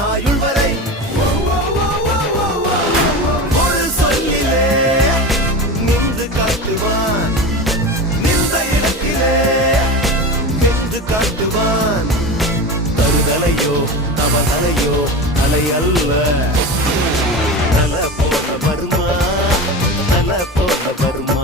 ஆயுள் வரை ஒரு சொல்லிலே நின்று காட்டுவான், நின்ற இடத்திலே நின்று காட்டுவான். தருதலையோ தவதலையோ அலை அல்ல, தல போல வருமா, தல போல வருமா.